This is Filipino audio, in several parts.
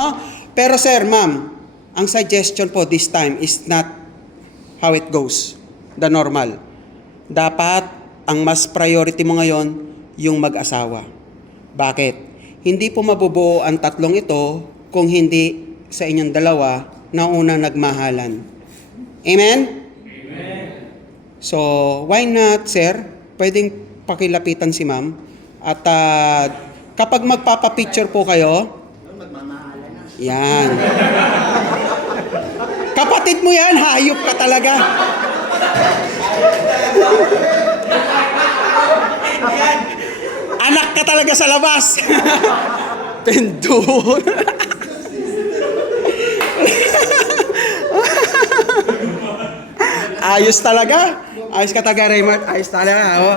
No? Pero sir, ma'am, ang suggestion po this time is not how it goes, the normal. Dapat, ang mas priority mo ngayon, yung mag-asawa. Bakit? Hindi po mabubuo ang tatlong ito kung hindi sa inyong dalawa na unang nagmahalan. Amen? Amen. So, why not, sir? Pwedeng pakilapitan si ma'am. At kapag magpapapicture po kayo, yan. Kapatid mo yan, hayop ka talaga. Anak ka talaga sa labas. Pendon. Ayos talaga. Ayos ka talaga, Raymond. Ayos talaga. Oh.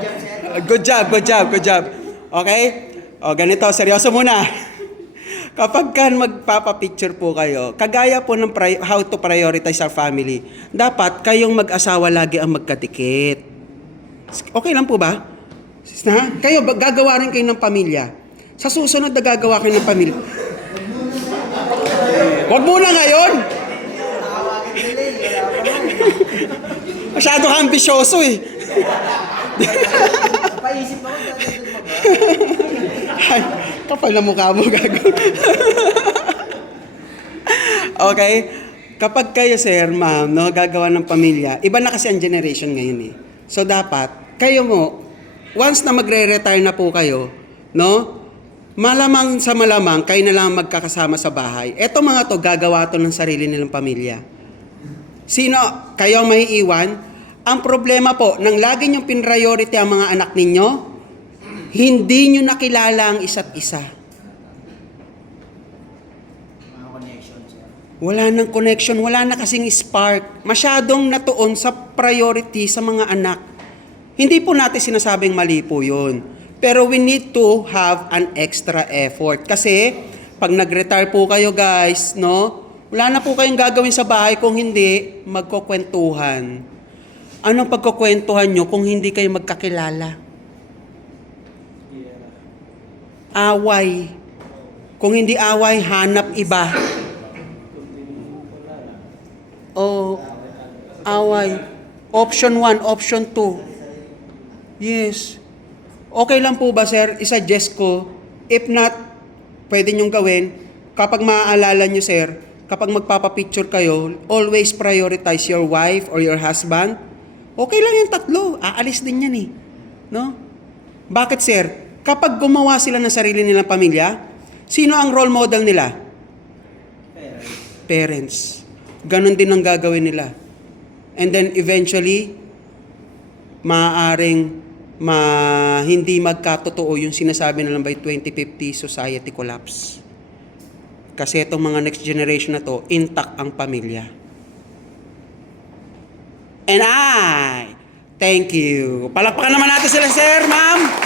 Good job, good job, good job. Okay? O, ganito, seryoso muna. Kapag ka magpapapicture po kayo, kagaya po ng how to prioritize our family, dapat kayong mag-asawa lagi ang magkadikit. Okay lang po ba? Na? Kayo, gagawa rin kayo ng pamilya. Sa susunod na gagawa kayo ng pamilya. Huwag muna ngayon! Masyado ka ambisyoso eh. Paisip ako Ay, kapal na mukha mo, gago. Okay? Kapag kayo, sir, ma'am, no, gagawa ng pamilya, iba na kasi ang generation ngayon eh. So, dapat, kayo mo, once na magre-retire na po kayo, no, malamang sa malamang, kayo na lang magkakasama sa bahay. Eto mga to, gagawa to ng sarili nilang pamilya. Sino, kayo ang maiiwan? Ang problema po, nang lagi niyong pinriority ang mga anak ninyo, hindi nyo nakilala ang isa't isa. Wala nang connection, wala na kasing spark. Masyadong natuon sa priority sa mga anak. Hindi po natin sinasabing mali po yun. Pero we need to have an extra effort. Kasi, pag nag-retire po kayo guys, no, wala na po kayong gagawin sa bahay kung hindi magkukwentuhan. Anong pagkukwentuhan nyo kung hindi kayo magkakilala? Away. Kung hindi away, hanap iba. Oh, away. Option 1, option 2. Yes. Okay lang po ba, sir? I-suggest ko. If not, pwede nyong gawin. Kapag maaalala nyo, sir, kapag magpapapicture kayo, always prioritize your wife or your husband. Okay lang yung tatlo. Aalis din yan eh. No? Bakit, sir? Kapag gumawa sila ng sarili nilang pamilya, sino ang role model nila? Parents. Ganon din ang gagawin nila. And then eventually, maaaring hindi magkatotoo yung sinasabi nilang by 2050 society collapse. Kasi itong mga next generation na to, intact ang pamilya. And thank you. Palakpakan naman natin sila, sir, ma'am.